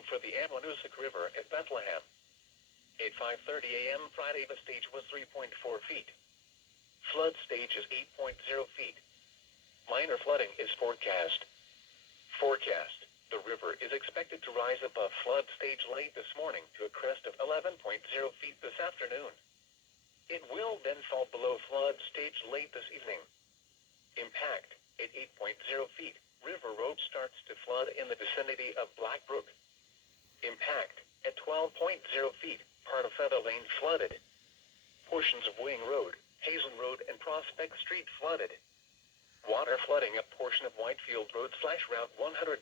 flooding for the Ammonoosuc River at Bethlehem. At 5:30 a.m. Friday, the stage was 3.4 feet. Flood stage is 8.0 feet. Minor flooding is forecast. Forecast. The river is expected to rise above flood stage late this morning to a crest of 11.0 feet this afternoon. It will then fall below flood stage late this evening. Impact. At 8.0 feet, River Road starts to flood in the vicinity of Black Brook. Impact. At 12.0 feet, part of Feather Lane flooded. Portions of Wing Road, Hazen Road, and Prospect Street flooded. Water flooding a portion of Whitefield Road / Route 116.